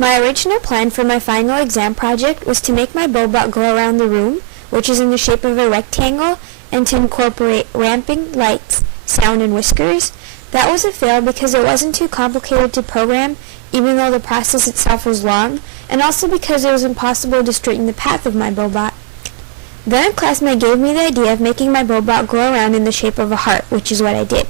My original plan for my final exam project was to make my Boe-Bot go around the room, which is in the shape of a rectangle, and to incorporate ramping, lights, sound, and whiskers. That was a fail because it wasn't too complicated to program, even though the process itself was long, and also because it was impossible to straighten the path of my Boe-Bot. Then a classmate gave me the idea of making my Boe-Bot go around in the shape of a heart, which is what I did.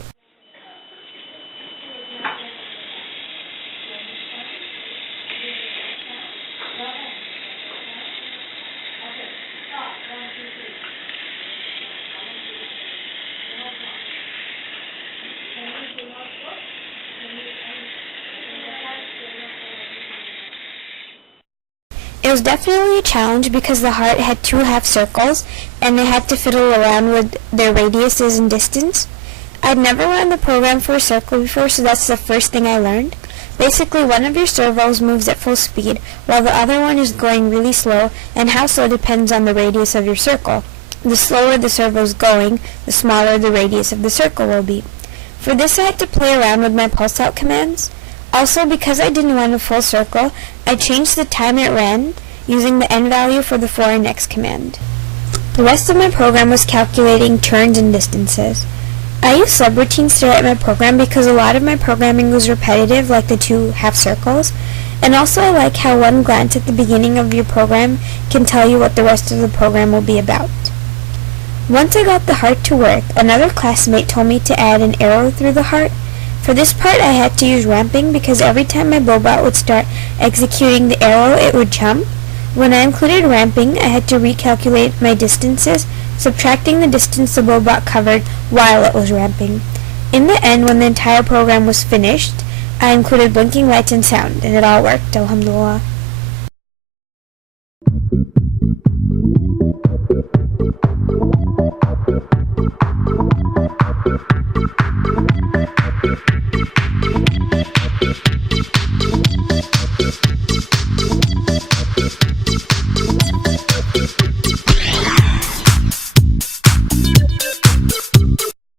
It was definitely a challenge because the heart had two half circles and I had to fiddle around with their radiuses and distance. I'd never run the program for a circle before, so that's the first thing I learned. Basically, one of your servos moves at full speed while the other one is going really slow, and how slow depends on the radius of your circle. The slower the servo is going, the smaller the radius of the circle will be. For this I had to play around with my pulse out commands. Also, because I didn't want a full circle, I changed the time it ran using the n value for the for and x command. The rest of my program was calculating turns and distances. I used subroutines to write my program because a lot of my programming was repetitive, like the two half circles, and also I like how one glance at the beginning of your program can tell you what the rest of the program will be about. Once I got the heart to work, another classmate told me to add an arrow through the heart. For this part I had to use ramping because every time my Boe-Bot would start executing the arrow it would jump. When I included ramping, I had to recalculate my distances, subtracting the distance the Boe-Bot covered while it was ramping. In the end, when the entire program was finished, I included blinking lights and sound, and it all worked, alhamdulillah.